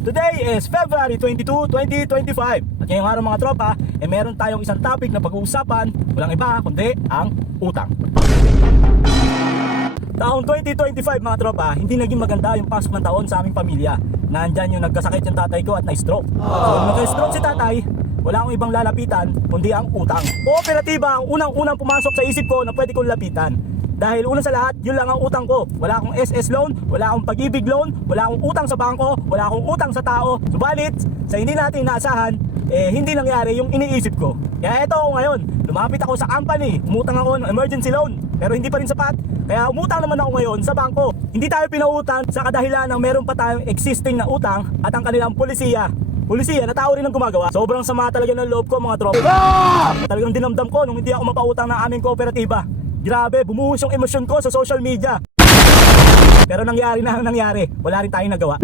Today is February 22, 2025. At ngayong araw mga tropa, meron tayong isang topic na pag-uusapan. Walang iba kundi ang utang. Taong 2025 mga tropa, hindi naging maganda yung pasok ng taon sa aming pamilya. Nandyan yung nagkasakit yung tatay ko at na-stroke. So nung nagka-stroke si tatay, wala akong ibang lalapitan kundi ang utang. Kooperatiba ang unang-unang pumasok sa isip ko na pwede kong lapitan. Dahil una sa lahat, yun lang ang utang ko. Wala akong SS loan, wala akong Pag-ibig loan, wala akong utang sa bangko, wala akong utang sa tao. Subalit, sa hindi natin inaasahan, hindi nangyari yung iniisip ko. Kaya eto ako ngayon, lumapit ako sa company, umutang ako ng emergency loan, pero hindi pa rin sapat. Kaya umutang naman ako ngayon sa bangko. Hindi tayo pinautang sa kadahilan ng meron pa tayong existing na utang at ang kanilang polisiya na tao rin ang gumagawa. Sobrang sama talaga ng loob ko mga tropa. Talagang dinamdam ko nung hindi ako mapautang ng aming kooperatiba. Grabe, bumuhos yung emosyon ko sa social media. Pero nangyari na ang nangyari, wala rin tayong nagawa.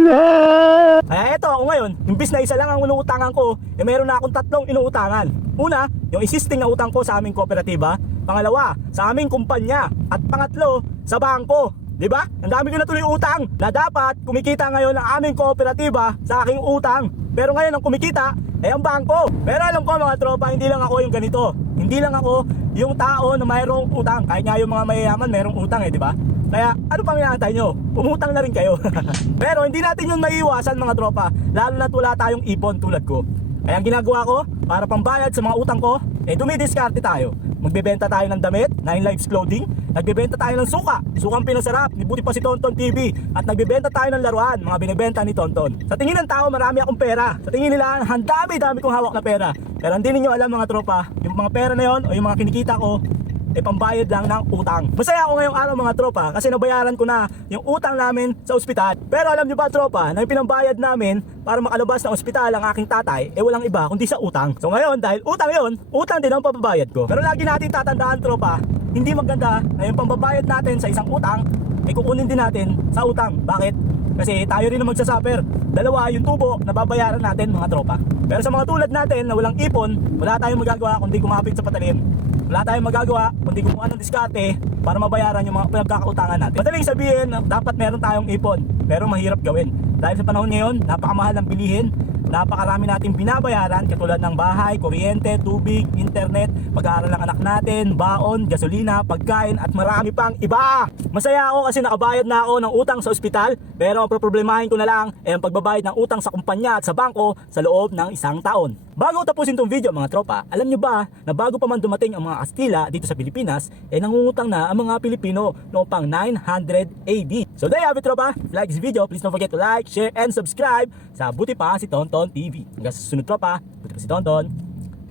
Kaya eto ako ngayon, imbis na isa lang ang inuutangan ko, meron na akong tatlong inuutangan. Una, yung existing na utang ko sa aming kooperatiba. Pangalawa, sa aming kumpanya. At pangatlo, sa bangko. Diba? Ang dami ko na tuloy utang na dapat kumikita ngayon ang aming kooperatiba sa aking utang. Pero ngayon ang kumikita ang bangko. Pero alam ko mga tropa, hindi lang ako yung ganito. Hindi lang ako yung tao na mayroong utang. Kahit nga yung mga mayayaman mayroong utang diba? Kaya ano pang inaantay nyo? Umutang na rin kayo. Pero hindi natin yun maiiwasan mga tropa, lalo na't wala tayong ipon tulad ko. Kaya ang ginagawa ko para pambayad sa mga utang ko, dumidiskarte tayo. Magbebenta tayo ng damit, 9 Lives Clothing. Nagbebenta tayo ng suka, sukang pinasarap, ni buti pa si Tonton TV. At nagbebenta tayo ng laruan, mga binibenta ni Tonton. Sa tingin ng tao, marami akong pera. Sa tingin nila, ang dami kong hawak na pera. Pero hindi ninyo alam mga tropa, yung mga pera na yon o yung mga kinikita ko, pambayad lang ng utang. Masaya ako ngayong araw mga tropa kasi nabayaran ko na yung utang namin sa ospital. Pero alam nyo ba tropa, na yung pinambayad namin para makalabas ng ospital ang aking tatay, walang iba kundi sa utang. So ngayon, dahil utang yon, utang din ang pababayad ko. Pero lagi natin tatandaan tropa, hindi maganda na yung pambabayad natin sa isang utang, kukunin din natin sa utang. Bakit? Kasi tayo rin ang magsasuffer. Dalawa yung tubo na babayaran natin mga tropa. Pero sa mga tulad natin na walang ipon, wala tayong magagawa kundi kumapit sa patalim. Wala tayong magagawa kundi gumawa ng diskarte para mabayaran yung mga pinagkakautangan natin. Madaling sabihin, dapat meron tayong ipon, pero mahirap gawin. Dahil sa panahon ngayon, napakamahal ng bilihin, napakarami nating binabayaran katulad ng bahay, kuryente, tubig, internet, pag-aaral ng anak natin, baon, gasolina, pagkain at marami pang iba. Masaya ako kasi nakabayad na ako ng utang sa ospital, pero ang problemahin ko na lang ang pagbabayad ng utang sa kumpanya at sa bangko sa loob ng isang taon. Bago tapusin tong video mga tropa, alam nyo ba na bago pa man dumating ang mga Kastila dito sa Pilipinas, nangungutang na ang mga Pilipino noong pang 900 AD. So there you have it tropa. If you like this video, please don't forget to like, share, and subscribe sa Buti Pa Si Tonton TV. Hanggang sa susunod tropa, Buti Pa Si Tonton.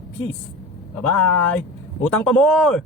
Peace. Bye-bye. Utang pa more!